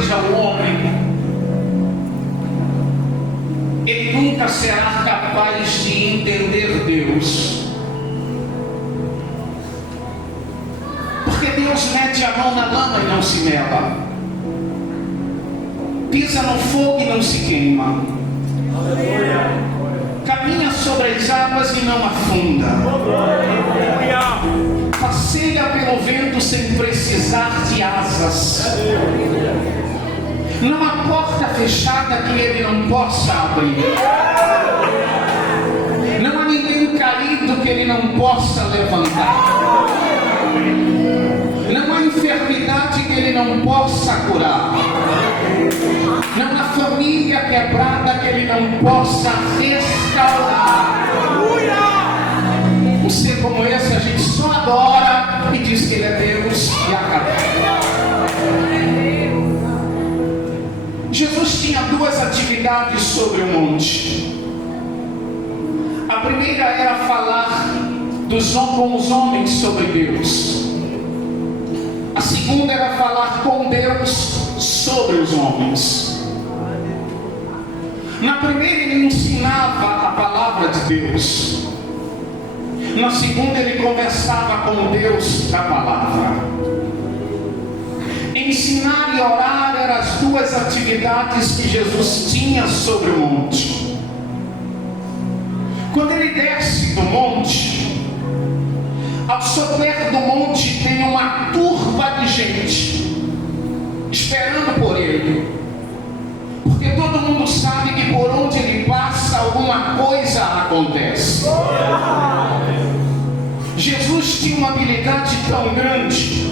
seja o homem, ele nunca será capaz de entender Deus. Porque Deus mete a mão na lama e não se mela, pisa no fogo e não se queima, caminha sobre as águas e não afunda, passeia pelo vento sem precisar de asas. Não há porta fechada que ele não possa abrir. Não há ninguém caído que ele não possa levantar. Não há enfermidade que ele não possa curar. Não há família quebrada que ele não possa restaurar. Um ser como esse a gente só adora e diz que ele é Deus e acabou. Jesus tinha duas atividades sobre o monte. A primeira era falar com os homens sobre Deus. A segunda era falar com Deus sobre os homens. Na primeira ele ensinava a palavra de Deus. Na segunda ele conversava com Deus da palavra. Ensinar e orar eram as duas atividades que Jesus tinha sobre o monte. Quando ele desce do monte, ao soprar do monte tem uma turba de gente esperando por ele, porque todo mundo sabe que por onde ele passa alguma coisa acontece. Jesus tinha uma habilidade tão grande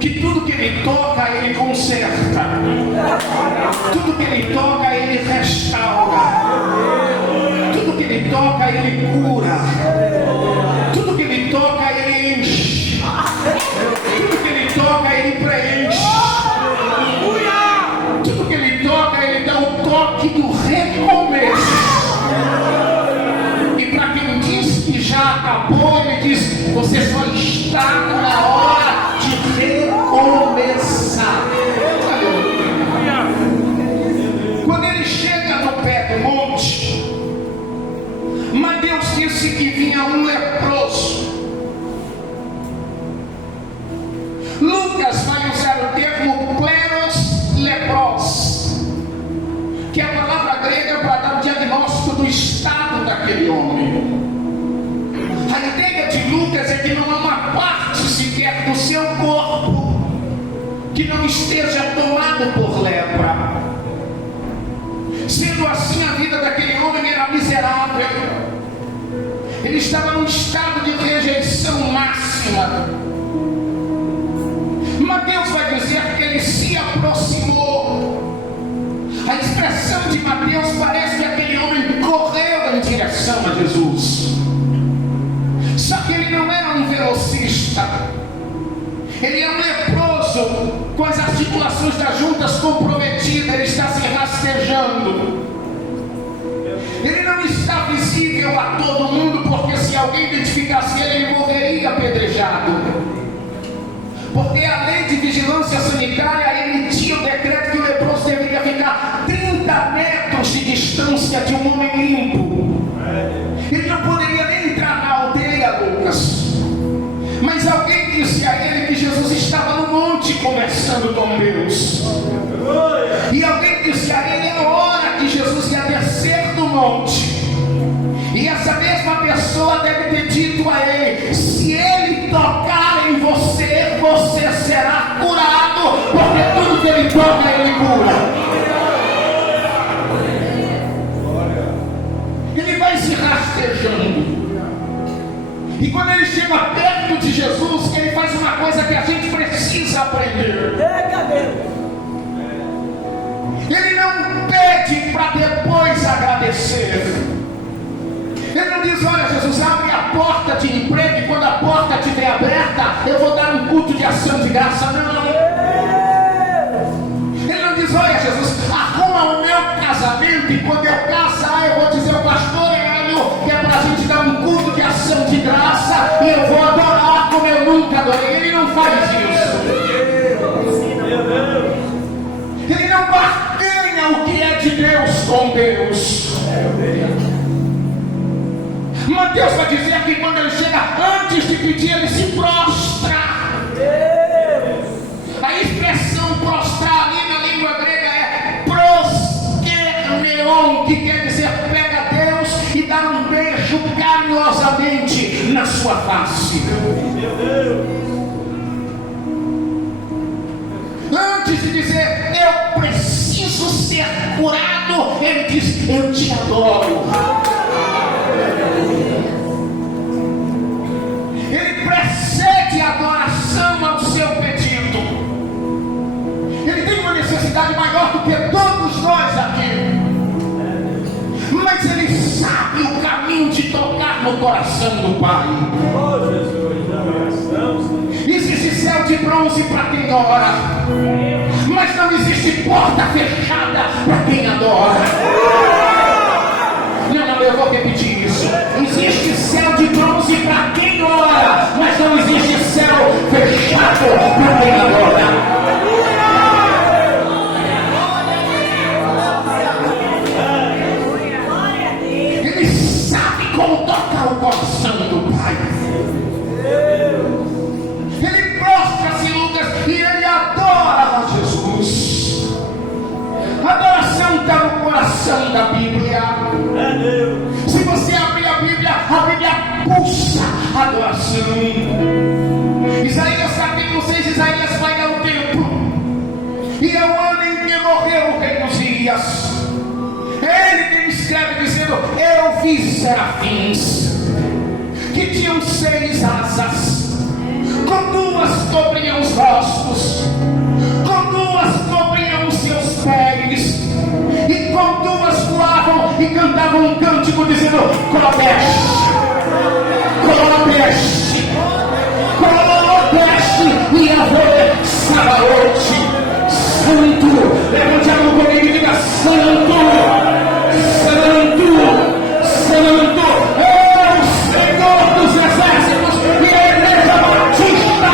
que tudo que ele toca, ele conserta. Tudo que ele toca, ele restaura. Tudo que ele toca, ele cura. Tudo que ele toca, ele enche. Tudo que ele toca, ele preenche. Tudo que ele toca, ele dá o toque do recomeço. E para quem diz que já acabou, ele diz: você só está na hora de recomeçar. Quando ele chega no pé do monte, Mateus disse que vinha um leproso. Lucas vai usar o termo kleros lepros, que é a palavra grega para dar o diagnóstico do estado daquele homem. A ideia de Lucas é que não há uma parte sequer do seu corpo que não esteja tomado por lepra. Sendo assim, a vida daquele homem era miserável. Ele estava num estado de rejeição máxima. Mateus vai dizer que ele se aproximou. A expressão de Mateus parece que aquele homem correu em direção a Jesus. Só que ele não era um velocista. Ele era um leproso, com as articulações das juntas comprometidas. Ele está se rastejando. Ele não está visível a todo mundo, porque se alguém identificasse ele morreria apedrejado. Porque a lei de vigilância sanitária emitia o decreto que o leproso deveria ficar 30 metros de distância de um homem limpo. Ele não poderia nem entrar na aldeia, Lucas. Mas alguém disse a ele que Jesus estava no monte conversando com Deus. E alguém disse a ele a hora que Jesus ia descer do monte. E essa mesma pessoa deve ter dito a ele: se ele tocar em você, você será curado, porque tudo que ele toca, ele cura. Ele vai se rastejando. E quando ele chega perto de Jesus, ele faz uma coisa que a gente precisa aprender. Ele não pede para depois agradecer. Ele não diz: olha, Jesus, abre a porta de emprego e quando a porta estiver aberta, eu vou dar um culto de ação de graça. Não. Ele não diz: olha, Jesus, arruma o meu casamento e quando eu casar, eu vou dizer ao pastor que é para a gente dar um culto de ação de graça e eu vou adorar como eu nunca adorei. Ele não faz isso. com Deus. Mateus vai dizer que quando ele chega, antes de pedir, ele se prostra. A expressão prostrar ali na língua grega é proskerneon, que quer dizer pega Deus e dar um beijo carinhosamente na sua face. Antes de dizer eu preciso ser curado, ele diz eu te adoro. Ele precede a adoração ao seu pedido. Ele tem uma necessidade maior do que todos nós aqui, mas ele sabe o caminho de tocar no coração do Pai. Existe céu de bronze para quem ora, mas não existe porta fechada para quem adora. Não, eu vou repetir isso. Existe céu de bronze para quem ora, mas não existe céu fechado para quem adora. Ele sabe como tocar o coração do Pai. Ele prostra-se, Lucas, e ele adora a Jesus. A adoração está no coração da Bíblia. Se você abrir a Bíblia pulsa a adoração. Isaías capítulo 6, Isaías vai ao templo, e é o ano em que morreu o rei Uzias. Ele escreve dizendo: eu vi serafins que tinham 6 asas, com 2 cobriam os rostos, com 2 cobriam os seus pés, e com 2 voavam e cantavam um cântico dizendo: Colopesh, Colopesh, Colopesh, Yahvé Sabaoth, Santo. Levante a mão comigo e diga: Santo, Santo, Santo é o Senhor dos exércitos, e a igreja batista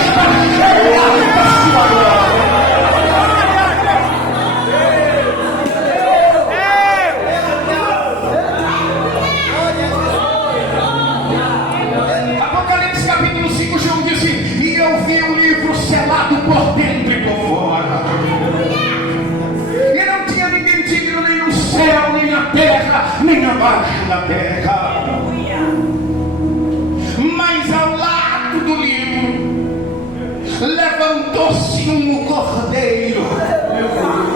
está cheia da sua glória. Apocalipse capítulo 5, João disse: e eu vi um livro selado por dentro e por fora, e não tinha ninguém digno nem no céu, nem na terra, nem abaixo da terra. Mas ao lado do livro levantou-se um cordeiro,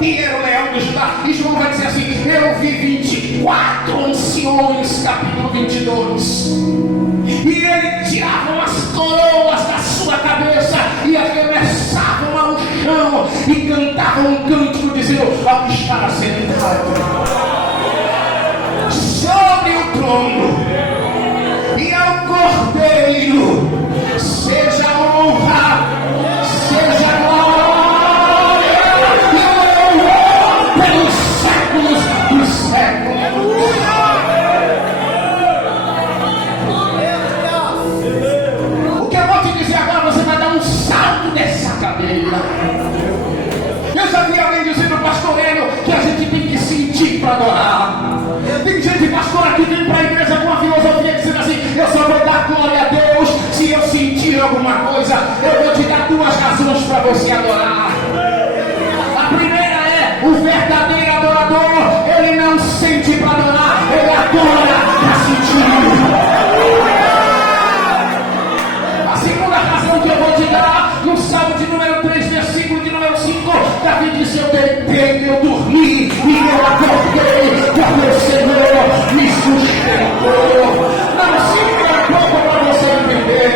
e era o leão de Judá. E João vai dizer assim: eu vi 24 anciões, capítulo 22, e ele tirava as coroas da sua cabeça e arremessavam ao chão e cantavam um cântico dizendo: ao que está sentado sobre o trono e ao cordeiro seja honra, seja glória e louvor pelos séculos dos séculos. O que eu vou te dizer agora, você vai dar um salto dessa cadeira. Eu já vi alguém dizendo, pastoreiro, que a gente tem que sentir para adorar. Tem gente, pastor, que vem para a igreja com uma filosofia dizendo assim: eu só vou dar glória a Deus se eu sentir alguma coisa. Eu vou te dar 2 razões para você adorar. A primeira é: o verdadeiro adorador, ele não sente para adorar, ele adora para sentir. A segunda razão que eu vou te dar, no Salmo de número 3, versículo de número 5, Davi disse: eu deitei, eu dormi e eu acordei, porque o Senhor me sustentou. Não fica pouco para você entender.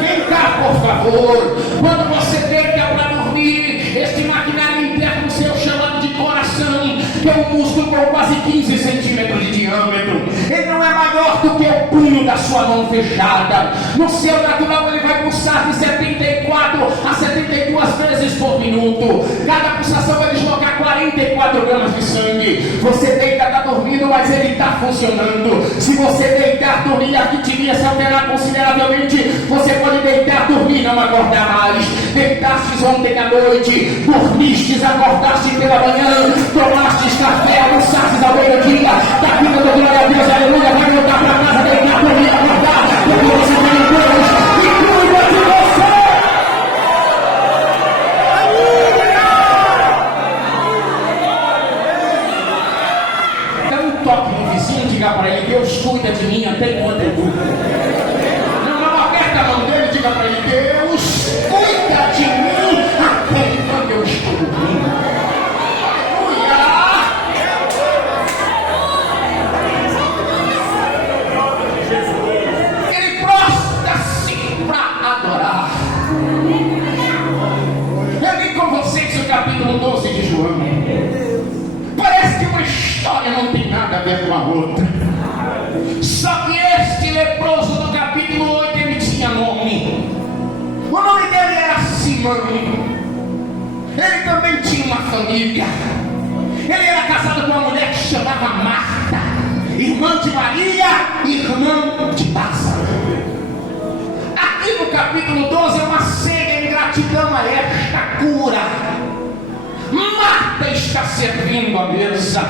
Vem cá, por favor. Quando você deita para dormir, este maquinário interno seu chamado de coração, que é um músculo com quase 15 centímetros de diâmetro, ele não é maior do que o punho da sua mão fechada. No seu natural ele vai pulsar de 74 a 72 vezes por minuto. Cada pulsação vai deslocar 44 gramas de sangue. Você deita, está dormindo, mas ele está funcionando. Se você deitar, dormir, a arritmia se alterar consideravelmente, você pode deitar, dormir, não acordar mais. Deitar, jantastes ontem à noite, dormistes, acordastes pela manhã, tomastes café, almoçastes ao meio-dia, da vida do glória a Deus, aleluia, vai voltar para casa, deitar, dormir, acordar, porque você tem Deus que cuida de você. Dá um toque no vizinho, diga para ele: Deus cuida de mim até enquanto eu durmo. A mão dele, diga para ele: Deus cuida de mim até quando eu estou dormindo. Aleluia! Ele prostra-se para adorar. Eu li com vocês o capítulo 12 de João. Parece que uma história não tem nada a ver com a outra. Só que este leproso do capítulo 8, ele tinha nome. O nome dele era Simão. Ele também tinha uma família. Ele era casado com uma mulher que se chamava Marta, irmã de Maria, irmã de Lázaro. Aqui no capítulo 12 é uma cega em gratidão a esta cura. Marta está servindo a mesa.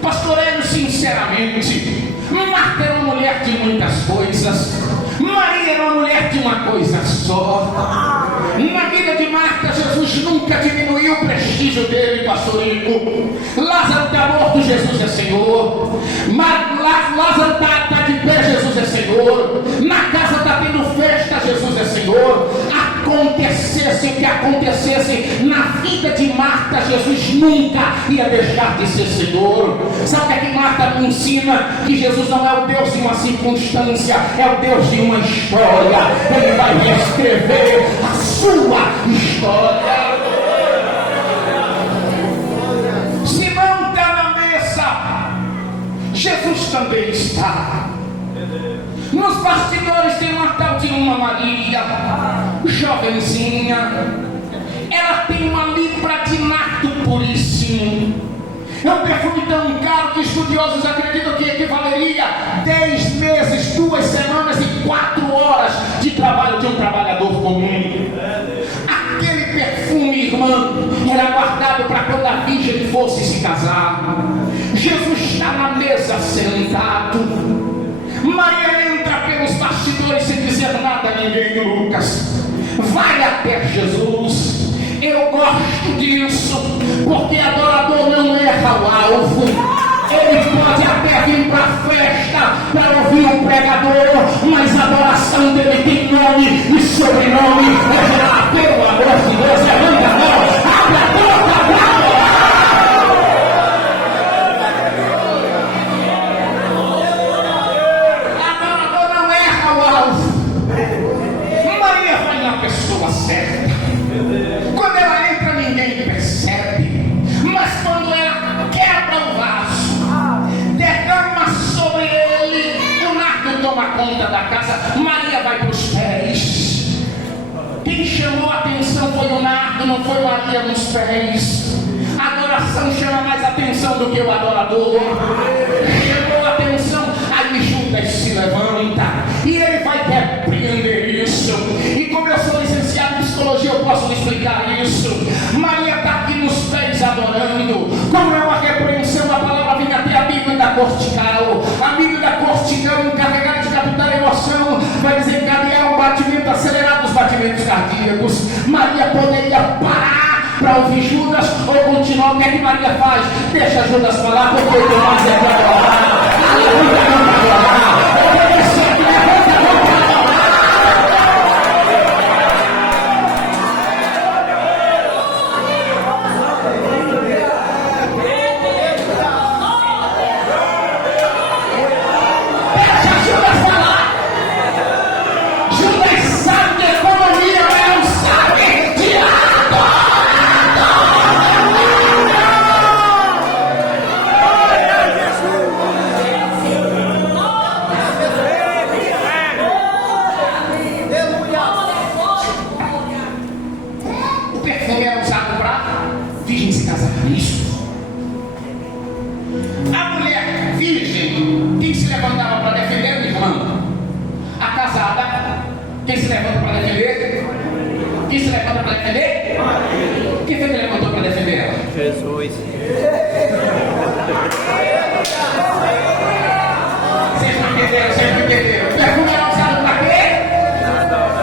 Pastor Hélio, sinceramente, Marta era uma mulher de muitas coisas. Maria era uma mulher de uma coisa só. Na vida de Marta, Jesus nunca diminuiu o prestígio dele, pastor Rico. Lázaro está morto, Jesus é Senhor. Lázaro está de pé, Jesus é Senhor. Na casa está tendo festa, Jesus é Senhor. Acontecesse o que acontecesse na vida de Marta, Jesus nunca ia deixar de ser Senhor. Sabe o que é que Marta me ensina? Que Jesus não é o Deus de uma circunstância, é o Deus de uma história. Ele vai reescrever a sua história. Simão está na mesa, Jesus também está. Nos bastidores tem uma tal de uma Maria, jovenzinha. Ela tem uma libra de nardo puríssimo. É um perfume tão caro que estudiosos acreditam que equivaleria 10 meses, 2 semanas e 4 horas de trabalho de um trabalhador comum. Aquele perfume, irmã, era guardado para quando a virgem fosse se casar. Jesus está na mesa sentado. Maria entra pelos bastidores sem dizer nada a ninguém, Lucas. Vai até Jesus. Eu gosto disso, porque adorador não erra o alvo. Ele pode até vir para a festa para ouvir um pregador, mas a adoração dele tem nome e sobrenome. Pelo amor de Deus, levanta a mão, abre a boca para adorar. Adorador não erra o alvo. Maria vai na pessoa certa. Quando ela entra, ninguém percebe. Mas quando ela quebra o vaso, derrama sobre ele, o nardo toma conta da casa. Maria vai para os pés. Quem chamou a atenção foi o nardo, não foi Maria nos pés. A adoração chama mais atenção do que o adorador. Chamou a atenção, aí Judas se levanta e ele vai repreender isso. E como eu sou licenciado em psicologia, eu posso lhe explicar isso. Maria está aqui nos pés adorando. Como é uma repreensão, a palavra vem até a Bíblia da cortical. A Bíblia da cortical, encarregada de captar a emoção, vai desencadear um batimento acelerado dos batimentos cardíacos. Maria poderia parar para ouvir Judas ou continuar. O que é que Maria faz? Deixa Judas falar, porque o que mais é para adorar. Aleluia, não para adorar. Quem se levanta para defender? Quem foi que levantou para defender ela? Jesus. Vocês não entenderam. Perfume era usado para quê?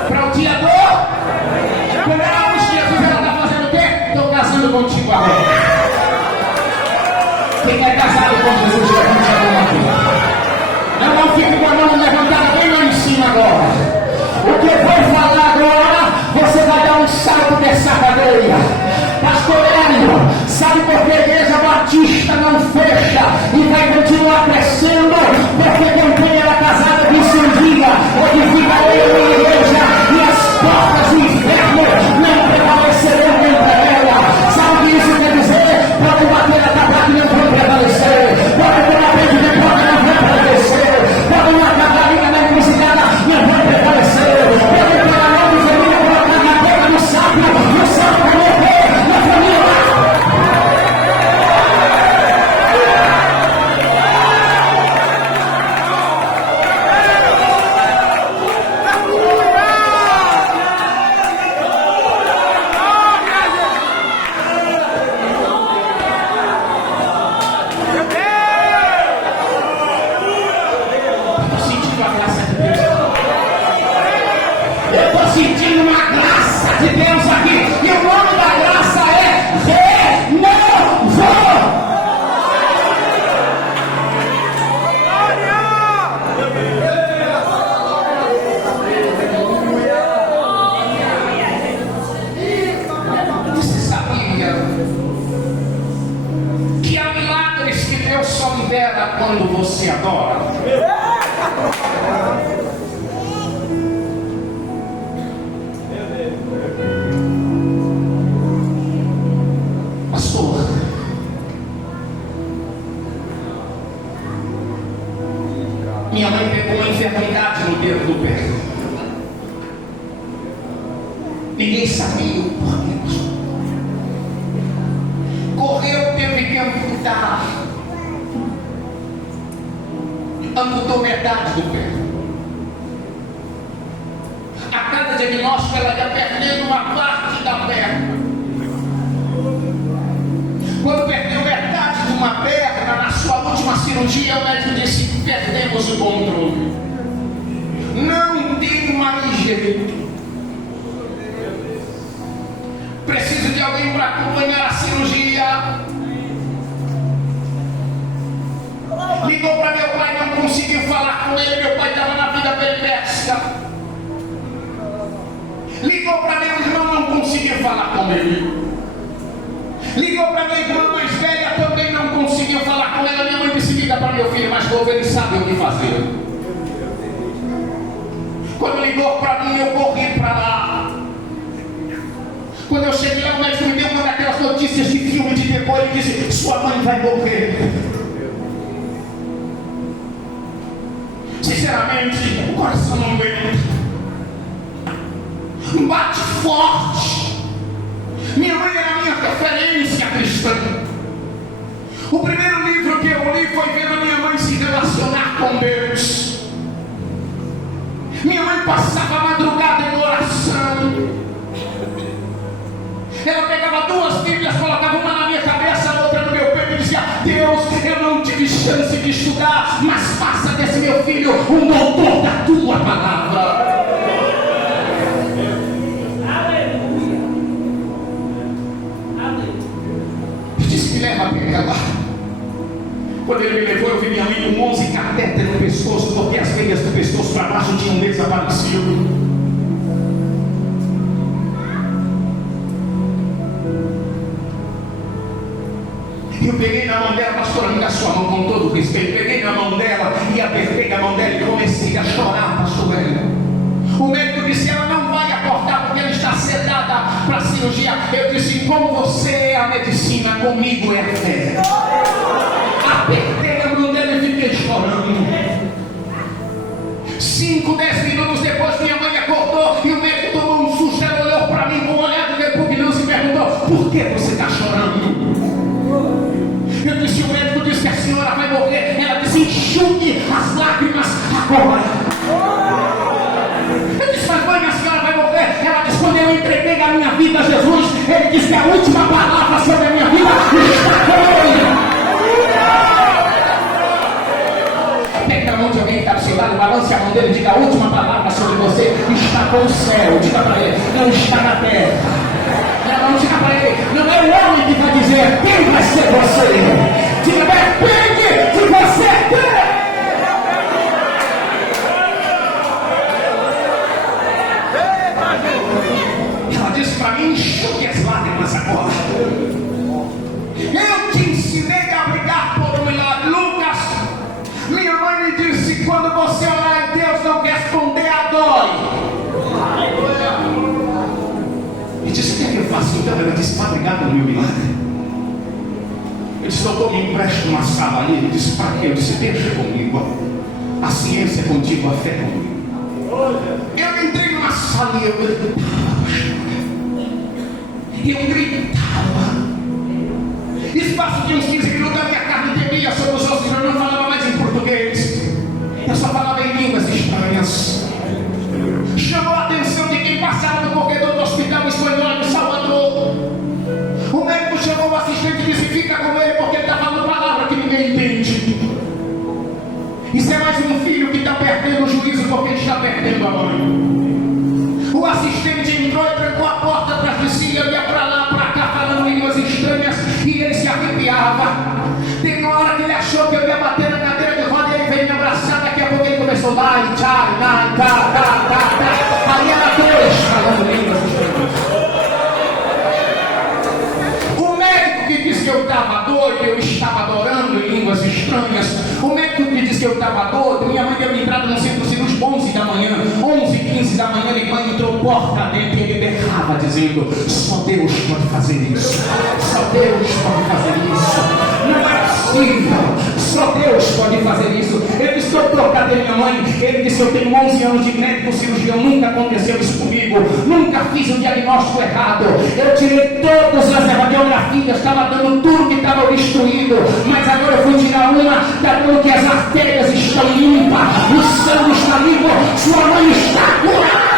Para o dia do? Não, Jesus, ela está fazendo o quê? Estou casando contigo agora. Quem é casado com Jesus, levante a mão aqui. Não fique com a mão levantada bem lá em cima agora. O que eu vou falar agora, você vai dar um salto dessa cadeia. Pastor Hélio, sabe por que a igreja batista não fecha e vai continuar crescendo? Porque quem tem ela casada disse um dia, edifica ele na igreja e as portas do inferno não prevalecerão contra ela. Sabe o que isso quer dizer? Pode bater a tabaco e não vão prevalecer. Pode ter uma frente de porta e não vão prevalecer. Pode uma catarina na encruzilhada não vão prevalecer. Pode ter a mão de família colocando na boca do sábio e o sábio vai morrer na família. Quando você adora, pastor, minha mãe pegou uma enfermidade no dedo do pé. Ninguém sabia o porquê, pastor. Correu, teve que amputar. Amputou metade do pé. A cada diagnóstico ela ia perdendo uma parte da perna. Quando perdeu metade de uma perna, na sua última cirurgia, o médico disse: perdemos o controle. Não tem mais jeito. Preciso de alguém para acompanhar a cirurgia. Ligou para meu pai, não conseguiu falar com ele. Meu pai estava na vida peripética. Ligou para meu irmão, não conseguiu falar com ele. Ligou para minha irmã mais velha, também não conseguiu falar com ela. Minha mãe disse: liga para meu filho mais novo, ele sabe o que fazer. Quando ligou para mim, eu corri para lá. Quando eu cheguei lá, o médico me deu uma daquelas notícias de filme de depois. Ele disse: sua mãe vai morrer. Sinceramente, o coração não aguenta. Bate forte. Minha mãe era a minha referência cristã. O primeiro livro que eu li foi vendo a minha mãe se relacionar com Deus. Minha mãe passava a madrugada em oração. Ela pegava duas Bíblias, colocava uma na minha cabeça, a outra no meu peito e dizia: Deus, eu não tive chance de estudar, mas faça desse meu filho um doutor da tua palavra. Eu disse: me leva a ela. Quando ele me levou, eu vi minha mãe com 11 catéteres no pescoço, porque as veias do pescoço para baixo tinham desaparecido. Eu peguei na mão dela, pastora, me dá sua mão com todo respeito. Peguei na mão dela e apertei a mão dela e comecei a chorar, pastor Hélio. O médico disse: ela não vai acordar porque ela está sedada para a cirurgia. Eu disse: como você é a medicina, comigo é a fé. Apertei a mão dela e fiquei chorando. 5, 10 minutos depois, minha mãe acordou e o médico tomou um susto. Ela olhou para mim com um olhar de repugnância e perguntou: por que você está chorando? Eu disse: o médico disse que a senhora vai morrer. Ela disse: enxugue as lágrimas agora. Eu disse: mas mãe, a senhora vai morrer. Ela disse: quando eu entreguei a a minha vida, Jesus. Ele diz que a última palavra sobre a minha vida está com ele. Pega a mão de alguém que está do seu lado, balance a mão dele e diga: a última palavra sobre você está com o céu. Diga para ele: não está na terra. Não, diga para ele: não é o homem que vai dizer quem vai ser você. Diga: depende de você ter. Ela disse para mim: enxugue as lágrimas agora. Eu te ensinei a brigar por um milagre. Lucas, minha mãe me disse: quando você orar e Deus não responder, adore. E disse: o que é que eu faço então? Ela disse: vai brigar pelo meu milagre. Eu disse: doutor, me empreste uma sala ali. Ele disse: para quê? Eu disse: deixa comigo. A ciência é contigo, a fé é comigo. Eu entrei numa sala e eu gritava. Espaço de uns 15 minutos, a minha carne tremia sobre os ossos. Eu não falava mais em português, eu só falava em línguas estranhas. Chamou a atenção de quem passava no corredor do hospital espanhol de Salvador. O médico chamou o assistente e disse: fica com ele, porque ele está falando palavra que ninguém entende. Isso é mais um filho que está perdendo o juízo porque está perdendo a mãe. O assistente entrou e trancou a porta atrás de si. Eu ia para lá, para cá, falando línguas estranhas, e ele se arrepiava. Tem uma hora que ele achou que eu ia bater na cadeira de roda, e ele veio me abraçar. Daqui a pouco ele começou: lá, tchau, lá, tá. Aí era dois falando línguas estranhas. O médico que disse que eu estava doido, eu estava adorando em línguas estranhas. O médico que disse que eu estava doido, minha mãe deu entrada no centro cirúrgico 11 da manhã, 11h15 da manhã, minha mãe entrou porta dentro e ele berrava dizendo: só Deus pode fazer isso, só Deus pode fazer isso, não é possível, só Deus pode fazer isso. Eu disse: doutor, cadê minha mãe? Ele disse: eu tenho 11 anos de médico cirurgião, nunca aconteceu isso comigo, nunca fiz um diagnóstico errado, eu tirei todas as radiografias, estava dando tudo que estava obstruído, mas agora eu fui tirar uma, está dando que as artérias estão limpas, o sangue está limpo, sua mãe está curada.